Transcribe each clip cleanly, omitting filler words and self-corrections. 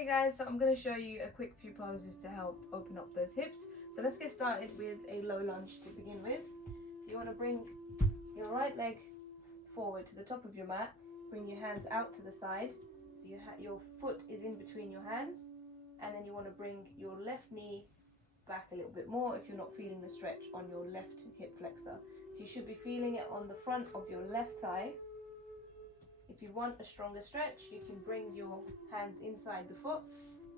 Hey guys, so I'm going to show you a quick few poses to help open up those hips. So let's get started with a low lunge to begin with. So you want to bring your right leg forward to the top of your mat, bring your hands out to the side, so your foot is in between your hands, and then you want to bring your left knee back a little bit more if you're not feeling the stretch on your left hip flexor. So you should be feeling it on the front of your left thigh. If you want a stronger stretch, you can bring your hands inside the foot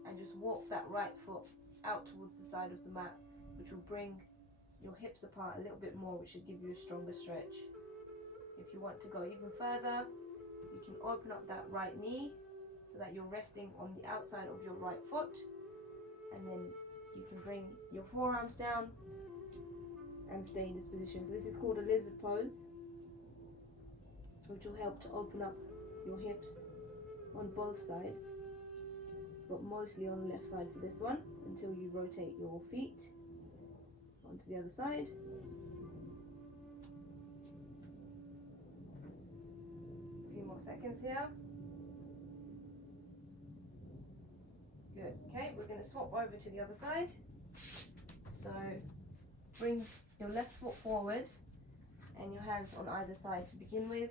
and just walk that right foot out towards the side of the mat, which will bring your hips apart a little bit more, which should give you a stronger stretch. If you want to go even further, you can open up that right knee so that you're resting on the outside of your right foot, and then you can bring your forearms down and stay in this position. So this is called a lizard pose, which will help to open up your hips on both sides, but mostly on the left side for this one, until you rotate your feet onto the other side. A few more seconds here. Good. Okay, we're going to swap over to the other side. So bring your left foot forward and your hands on either side to begin with.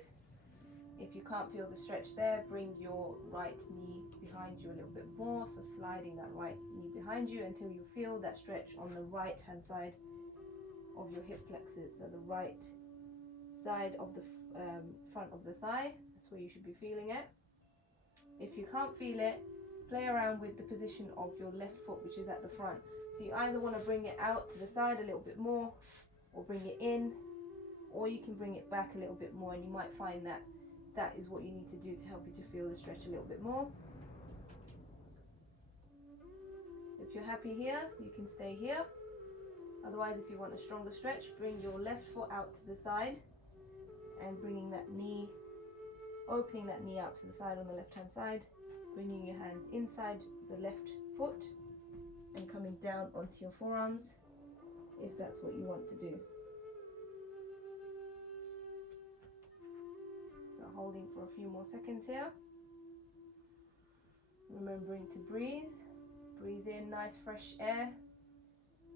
If you can't feel the stretch there, bring your right knee behind you a little bit more, so sliding that right knee behind you until you feel that stretch on the right hand side of your hip flexors, so the right side of the front of the thigh. That's where you should be feeling it. If you can't feel it, play around with the position of your left foot, which is at the front. So you either want to bring it out to the side a little bit more, or bring it in, or you can bring it back a little bit more, and you might find that that is what you need to do to help you to feel the stretch a little bit more. If you're happy here, you can stay here. Otherwise, if you want a stronger stretch, bring your left foot out to the side and bringing that knee, opening that knee out to the side on the left hand side, bringing your hands inside the left foot and coming down onto your forearms if that's what you want to do. So holding for a few more seconds here. Remembering to breathe. Breathe in nice fresh air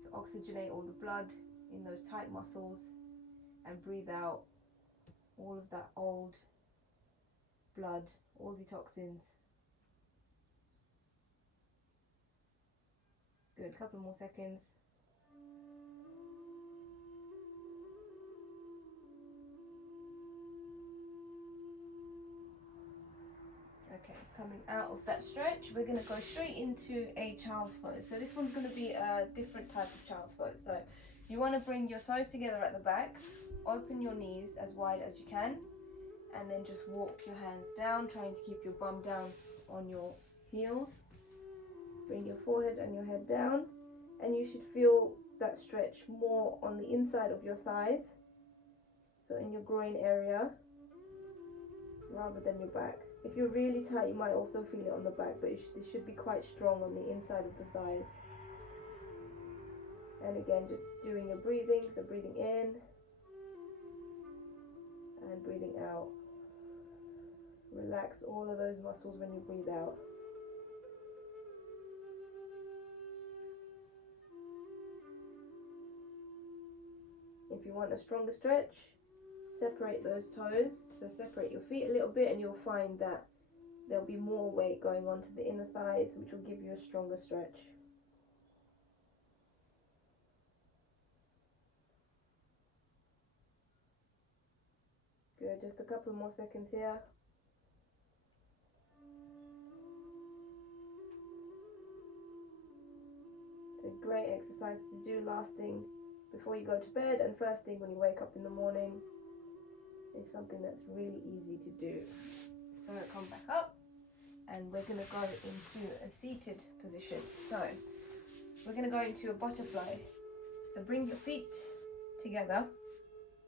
to oxygenate all the blood in those tight muscles, and breathe out all of that old blood, all the toxins. Good, couple more seconds. Okay, coming out of that stretch, we're going to go straight into a child's pose. So this one's going to be a different type of child's pose. So you want to bring your toes together at the back, open your knees as wide as you can, and then just walk your hands down, trying to keep your bum down on your heels. Bring your forehead and your head down, and you should feel that stretch more on the inside of your thighs, so in your groin area, rather than your back. If you're really tight, you might also feel it on the back, but it should be quite strong on the inside of the thighs. And again, just doing your breathing, so breathing in and breathing out. Relax all of those muscles when you breathe out. If you want a stronger stretch, separate those toes, so separate your feet a little bit, and you'll find that there'll be more weight going on to the inner thighs, which will give you a stronger stretch. Good, just a couple more seconds here. It's a great exercise to do last thing before you go to bed and first thing when you wake up in the morning. It's something that's really easy to do. So come back up, and we're going to go into a seated position. So we're going to go into a butterfly. So bring your feet together,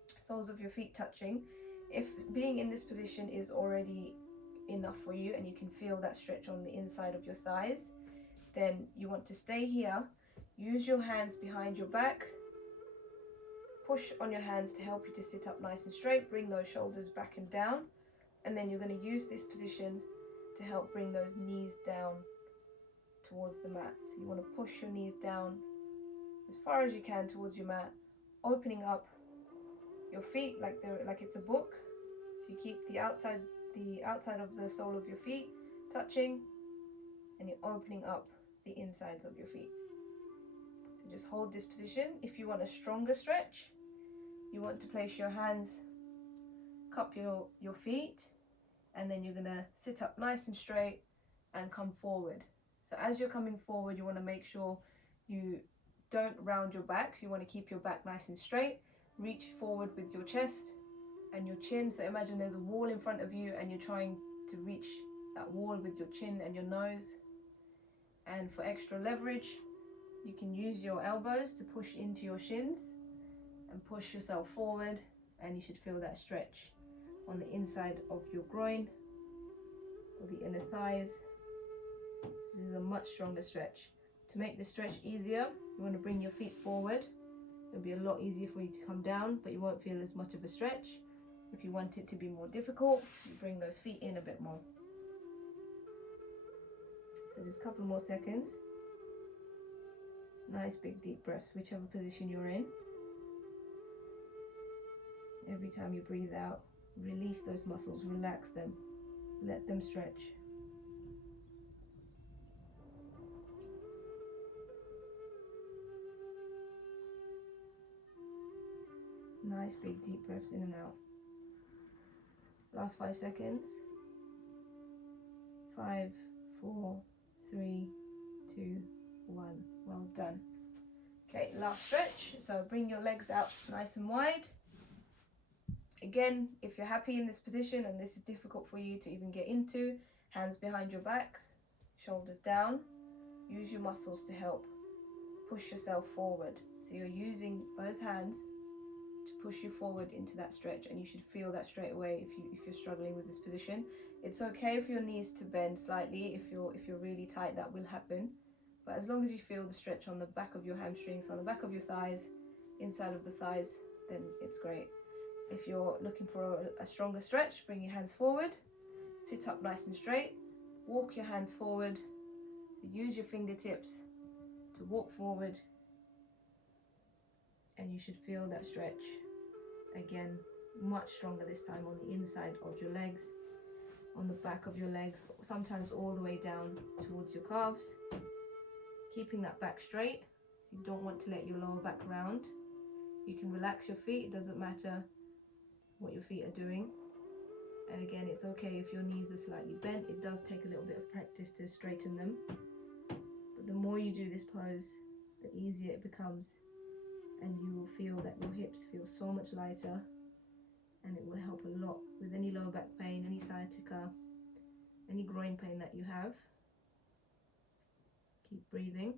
soles of your feet touching. If being in this position is already enough for you and you can feel that stretch on the inside of your thighs, then you want to stay here. Use your hands behind your back. Push on your hands to help you to sit up nice and straight. Bring those shoulders back and down. And then you're going to use this position to help bring those knees down towards the mat. So you want to push your knees down as far as you can towards your mat, opening up your feet like it's a book. So you keep the outside of the sole of your feet touching, and you're opening up the insides of your feet. So just hold this position. If you want a stronger stretch, you want to place your hands, cup your feet, and then you're gonna sit up nice and straight and come forward. So as you're coming forward, you want to make sure you don't round your back. So you want to keep your back nice and straight. Reach forward with your chest and your chin. So imagine there's a wall in front of you and you're trying to reach that wall with your chin and your nose. And for extra leverage, you can use your elbows to push into your shins and push yourself forward, and you should feel that stretch on the inside of your groin or the inner thighs. This is a much stronger stretch. To make the stretch easier, you want to bring your feet forward. It'll be a lot easier for you to come down, but you won't feel as much of a stretch. If you want it to be more difficult, you bring those feet in a bit more. So just a couple more seconds. Nice big deep breaths, whichever position you're in. Every time you breathe out, release those muscles, relax them, let them stretch. Nice big deep breaths in and out. Last 5 seconds. 5, 4, 3, 2, 1. Well done. Okay, last stretch. So bring your legs out nice and wide. Again, if you're happy in this position and this is difficult for you to even get into, hands behind your back, shoulders down. Use your muscles to help push yourself forward. So you're using those hands to push you forward into that stretch, and you should feel that straight away if you're struggling with this position. It's okay for your knees to bend slightly. If you're really tight, that will happen. But as long as you feel the stretch on the back of your hamstrings, on the back of your thighs, inside of the thighs, then it's great. If you're looking for a stronger stretch, bring your hands forward, sit up nice and straight, walk your hands forward. So use your fingertips to walk forward, and you should feel that stretch. Again, much stronger this time on the inside of your legs, on the back of your legs, sometimes all the way down towards your calves. Keeping that back straight, so you don't want to let your lower back round. You can relax your feet, it doesn't matter what your feet are doing. And again, it's okay if your knees are slightly bent. It does take a little bit of practice to straighten them. But the more you do this pose, the easier it becomes. And you will feel that your hips feel so much lighter, and it will help a lot with any lower back pain, any sciatica, any groin pain that you have. Keep breathing.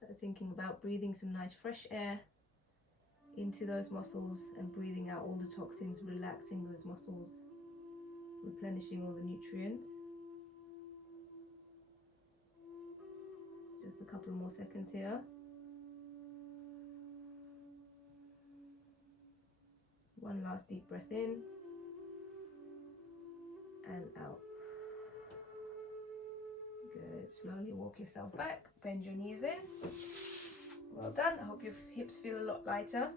So thinking about breathing some nice fresh air into those muscles and breathing out all the toxins, relaxing those muscles, replenishing all the nutrients. Just a couple more seconds here. One last deep breath in and out. Good. Slowly walk yourself back, bend your knees in. Well done. I hope your hips feel a lot lighter.